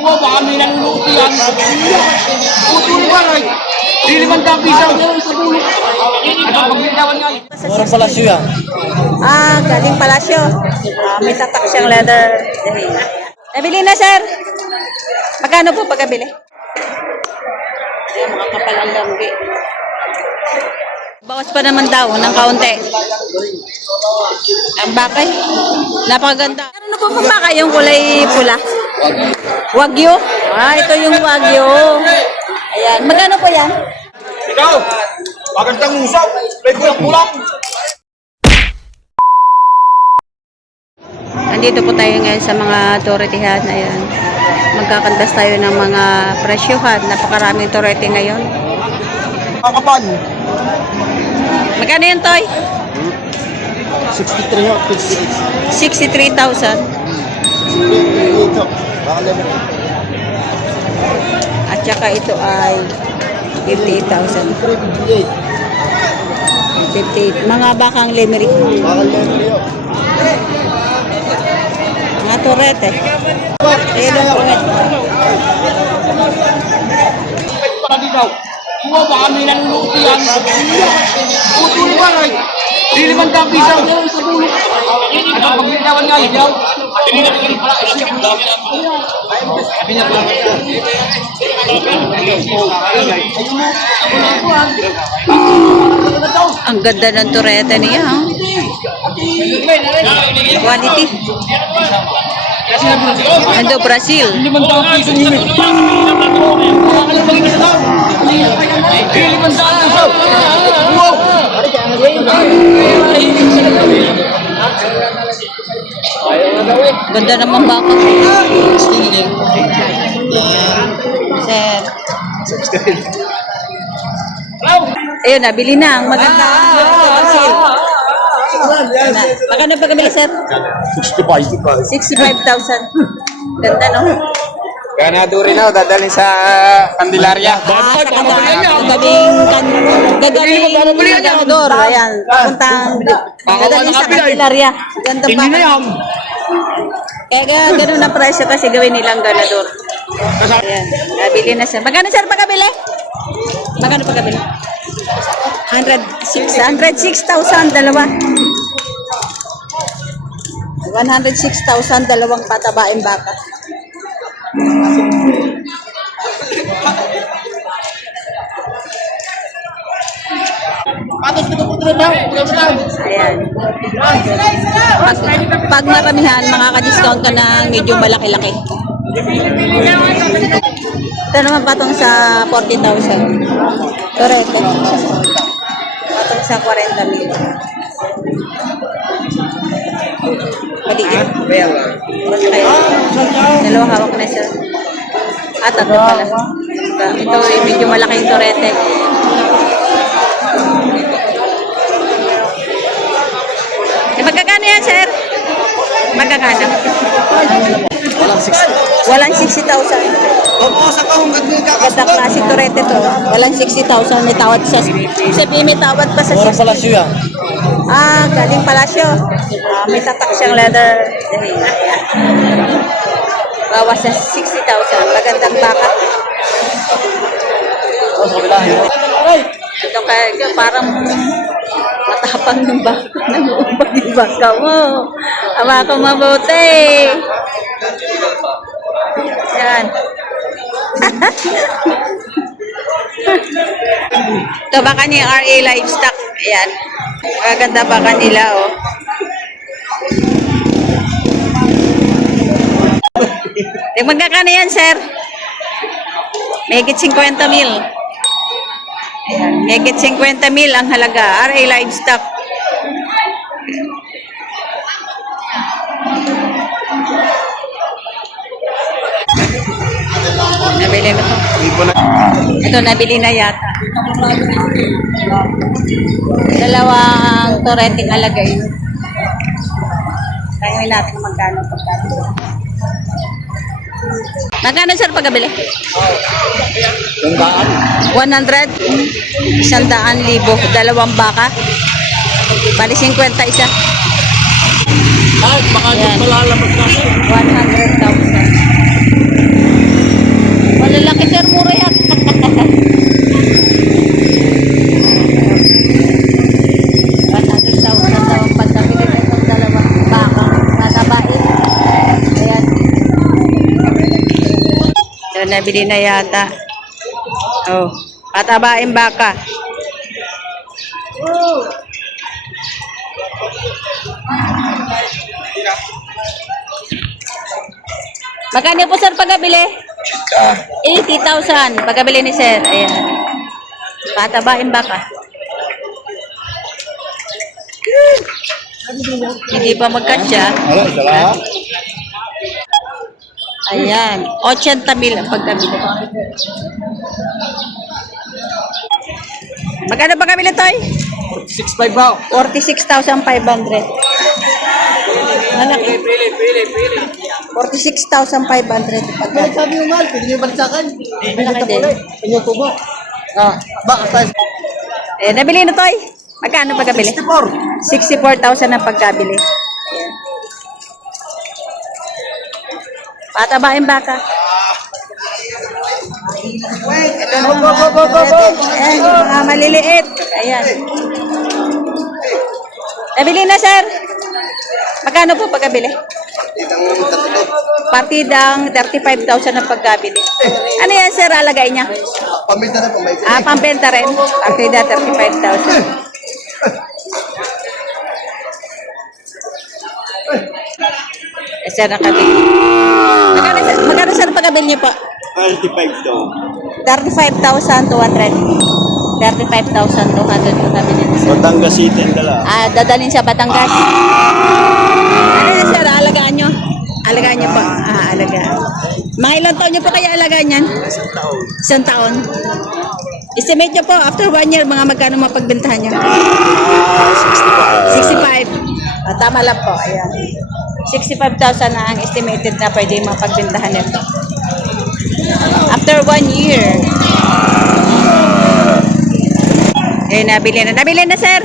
Kung baka may nanuluto yan. Utuli ba rin? Liliman ka pisang sa bulok. Paglindawan nga. Murang palasyo yan. Galing palasyo. May tatak siyang leather. Nabili na, sir. Magkano po pagkabili? Ayan, mga kapal ang lambi. Bawas pa naman daw ng kaunti. Ang bakay. Napakaganda. Ano na po pagmakay yung kulay pula? Wagyu? Ito yung wagyu. Ayan. Magkano po yan? Ikaw, magandang usap. May kulang-kulang. Nandito po tayo ngayon sa mga toretihan. Ayan. Magkakandas tayo ng mga presyohan. Napakaraming torete ngayon. Kakapal. Magkano yun, Toy? 63 yun. 63,000. Ito. Baka level. At saka ito ay 58,000. 58. Mga bakang limerick. Baka level yun. Mga torete. Ayan ang torete. Para dito. Kung baka may nanuluto yan. Utuli ba rin? Liliman ka pisang sa bulok. Paglindawan nga. Ang ganda ng torete niya. Ha? Quality. Ando Brazil. Liliman ka pisang yun. Liliman ka pisang. Wow! Ganda naman baka. Sir. Ayun, nabili na ang maganda. Brazil. Magkano pa kami, sir? 65,000. Ganda, no? Ganado rin ako, dadalhin sa Candelaria. Gagawing ganador. Ayan, papuntang dadalhin sa Candelaria. Ganda pa. Kaya ganun ang presyo kasi gawin nilang ganador. Ayan, nabili na siya. Magkano, sir, pagkabili? Magkano pagkabili? 106,000 dalawa. 106,000 dalawang patabaing baka. Ayan. Pag maramihan, makaka-discount ka ng medyo malaki-laki. Ito naman patong sa 40,000. Correct. Patong sa 40,000. Maliit. Mas kayo. Dalawa hawak na siya. Tatlo pala. Ito yung medyo malaking torete. Magkakano yan, sir? Magkakano? Walang 60,000. Ganda klaseng torete to. Walang 60,000. May tawad sa... Sabi may tawad pa sa 60,000. Murang palasyo yan. Galing palasyo. May tatak siyang leather. Bawas sa 60,000. Magandang baka. Sa kabila. Ito kaya parang matapang ng baka. Nag-uumpag yung baka mo. Ama ko mabuti. Yan. Ito baka ni RA Livestock. Ayan. Maganda baka nila, oh. Magkakano yan, sir? Megit 50,000. Ayan. Megit 50,000 ang halaga. RA Livestock. Nabili na to. Ito, nabili na yata. Dalawang toreting alagay. Tangin natin magkano pagkano. Magkano, sir, pagkabili? 100? 100,000. Dalawang baka. Bali 50 isa. Baka Ayan. malalaman na. 100,000. nabili na yata. Oh, patabain baka. Magkano po sir pagkabili? 80,000 pagkabili ni sir. Ayan. Patabain baka. Hindi pa magkasya. Ayan. 80,000 ang pagkabili. Magkano pagkabili, Toy? 6.5 ba? 46,500. Malaki. 46,500 pagkabili. Sabi mo, Mal, pwede niyo balik sa akin. Malaki din. Inyong tubo. Baka size Eh, nabili na, Toy. Magkano pagkabili? 64,000 ang pagkabili. Ayan. Patabain baka. Ito na ayan, yung mga maliliit. Ayan. Nabili na, sir. Magkano po pagkabili? Partidang 35,000 ang pagkabili. Ano yan, sir? Alagay niya? Pambenta na po, may Pambenta rin. Partida 35,000. Sir, nakabili. Magkano sir pagkabili niyo po? 35 daw. 35,200. 35,200 pagkabili niyo, sir. Batangas City ang dala. Dadalhin sa Batangas. Ano yan, sir? Alagaan nyo? Alagaan nyo po? Alagaan. Mga ilang taon nyo po kaya alagaan yan? Isang taon. Estimate nyo po, after 1 year, mga magkano mapagbentahan nyo? 65. Tama lang po, ayan. 65,000 na ang estimated na pwede mapagbentahan nito. After 1 year. Eh, nabili na. Nabili na, sir?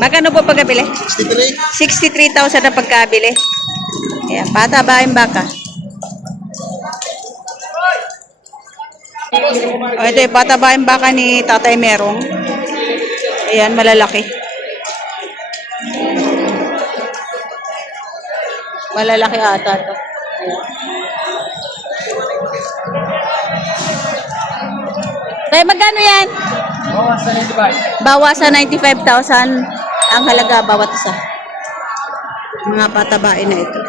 Magkano po pagkabili? 63. 63,000 na pagkabili. Ayan, patabain baka. O, ito yung patabain baka ni Tatay Merong. Ayan, malalaki. Malalaki ata to. Ayan. Magkano yan? Bawasan 95,000 ang halaga bawat isa. Mga patabain na ito.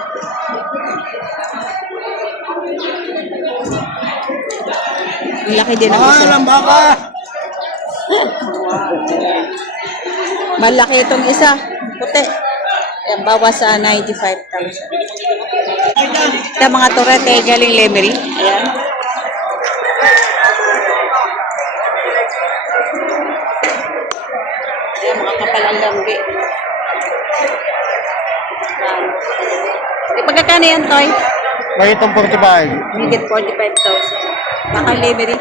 Ang laki din ang isa. baka! Malaki itong isa. Puti. Ayan, bawas sa 95,000. Ito mga turete galing Lemery. Ayan. Ayan, mga kapalang lambi. Di pagkakano yan, Toy? May itong 45. Higit 45,000. Baka Lemery.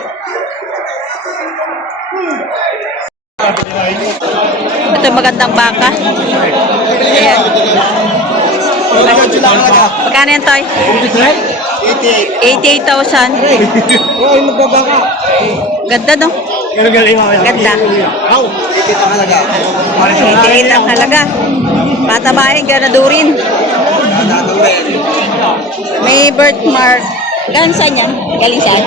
Ito magandang baka. Ayan. Magkano yan, Toy? 88,000. Oo, yung magbabaka. Ganda, no? Ganda. Wow, ikita halaga. 88 ang halaga. Patabahin, ganadurin. May birthmark. Galing saan yan? Galing saan?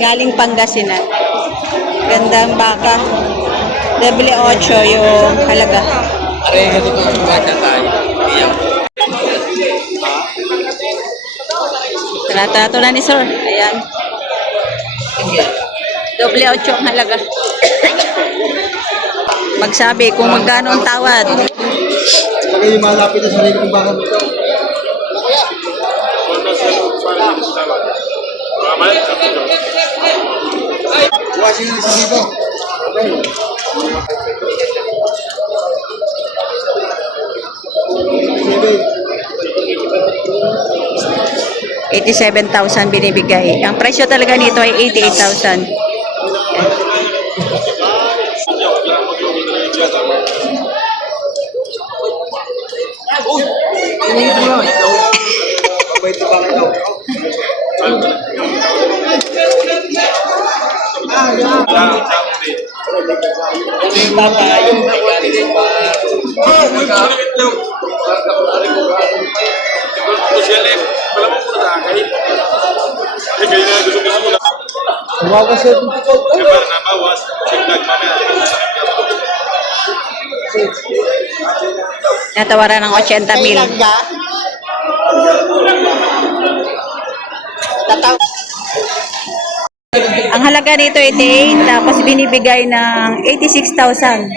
Galing Pangasinan. Gandang baka. Double 8 yung halaga. Trato na ni sir. Ayan. Double 8 ang halaga. Magsabi kung magkano ang tawad. Pag yung malapit na sarili kong baka dito. Wasin na sa dito. Okay. 87,000 binibigay. Ang presyo talaga nito ay 88,000. Ito baka ito. Bawakan 70 ko. Natawaran ng 80 mil. Ang halaga nito 88, tapos binibigay ng 86,000.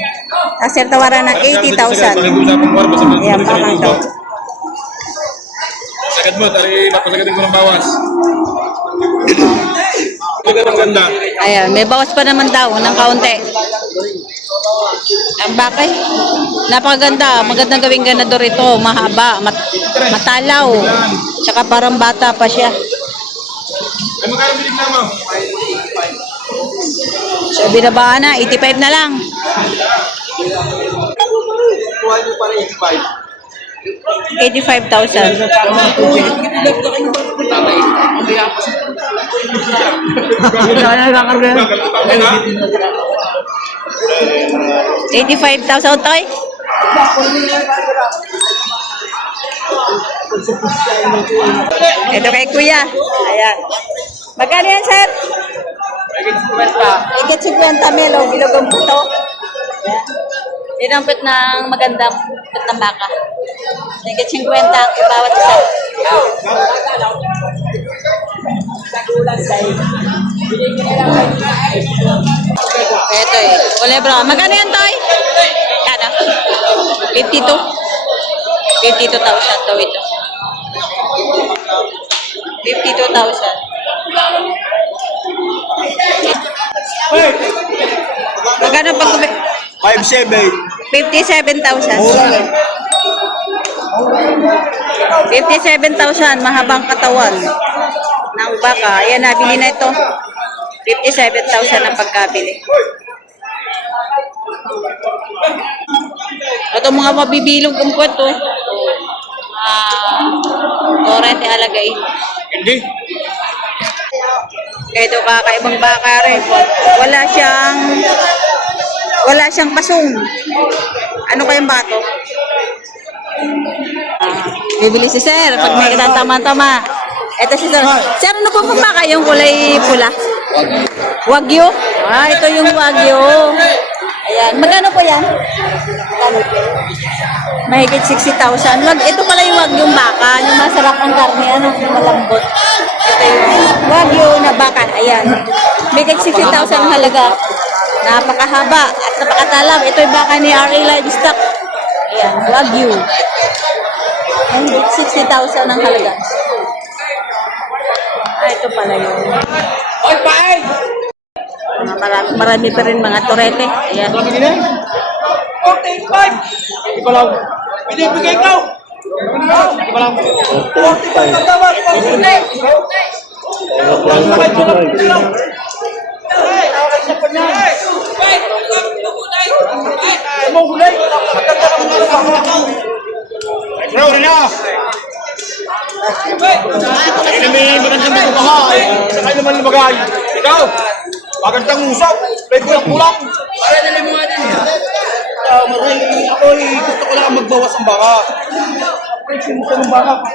Tapos tawaran ng 80,000. Ayan, parang to. Sagad mo, tari napasagatin ko ng bawas. Magandang ganda. Ayan, may bawas pa naman daw ng kaunti. Ang bakay. Napakaganda. Magandang gawing ganador ito. Mahaba, matalaw. Tsaka parang bata pa siya. Ay, magkano binigla mo? So, binabaan na. 85 na lang. Kuha nyo para 85,000. $85,000 toy. Ito kay Kuya. Ayan. Magkano yan, sir? Higit 50 mil. Bilog ang puto. Ayan. Dinampit ng magandang put ng baka. Higit 50 ang bawat isa. Ito eh. Kulebro. Magkano yan, Toy? Ano? 52? 52,000 to ito. 52,000. Magkano pag 5-7. 57,000. 57,000, mahabang katawan ng baka. Ayan, nabili na ito. 57,000 ang pagkabili. Ito mga mabibilog ang puwet, oh. Torete alagay. Hindi. Ito kakaibang baka rin. Wala siyang pasong. Ano kayang bato? Bibili si sir pag may tama-tama. Ito si sir. Sir, ano po ba baka yung kulay pula? Wagyu? Ah, ito yung wagyu. Ayan. Magkano po yan? Mahigit 60,000. Ito pala yung wagyong baka. Yung masarap ang karne. Ano? Yung malambot. Ito yung wagyu na baka. Ayan. Mahigit 60,000 ang halaga. Napakahaba at napakatalab. Ito yung baka ni RA Livestock. Ayan. Wagyu. Mahigit 60,000 ang halaga. Ah, ito pala yun. Marami pa rin mga torete. Ayan. Ikaw lang. Binibigay ko. Ikaw lang. 45 na dapat. Ay naman magandang buhay. Sakay naman lumagay. Ikaw, magandang usap. May kulang-kulang. Para na lang mga din. Ako gusto ko lang magbawas ang baka. Presyo mo sa ng baka.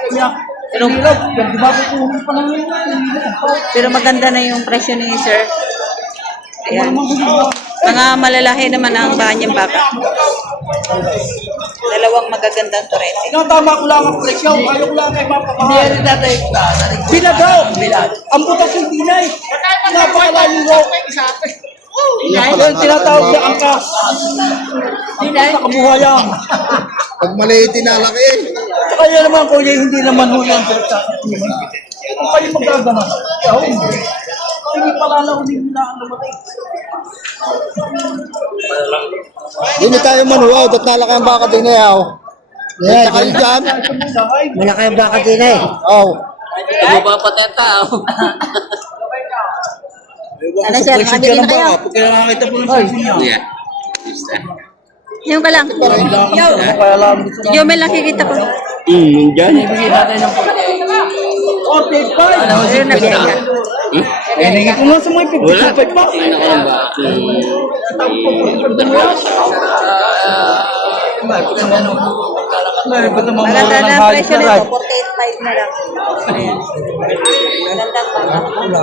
Pero maganda na yung presyo ni sir. Ayan. Mga malalaki naman ang kanyang baka. Dalawang magagandang torete. Tama ko lang ang presyo. Ayaw ko lang ay mapapahal. Binagaw. Ang butas yung binay. Napakalayo ko. Yan tinatawag na angkas. Sa kabuhayan. Pag maliit tinalaki. Kaya naman ko hindi naman ho yan. Kung kayo magdadama. Hindi palala ko din nila ang namatay. Hindi tayo manuwa. Ba't nalaki ang baka din na yaw? Yan, kayo dyan. Malaki ang baka din eh. Oo. Ano sir, makabili na kayo? Kaya nakakita po ng sasyon niya. Yung ka lang. Kaya lang gusto na. Yung may nakikita ko. Ibigay natin ng 45. Ayun na biya niya. Hindi ko nga sa mga 55 pa. May ba't naman Maganda mura ng na ang halit presyo na nito, rin? 48.5 na lang. Ayan. Magandang bata.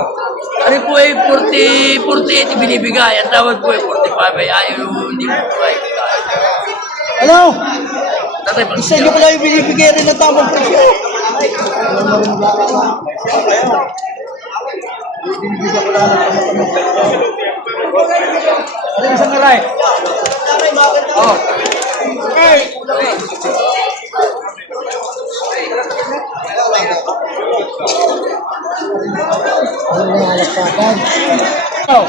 Ano po ay 48 binibigay. Ang tawad po ay 45. Ay ayaw hindi po ay bigay. Ano? Tatay, pag Isa nyo ko lang yung binibigay rin ng tamang presyo. Ano yung isang aray? Oh. Oh.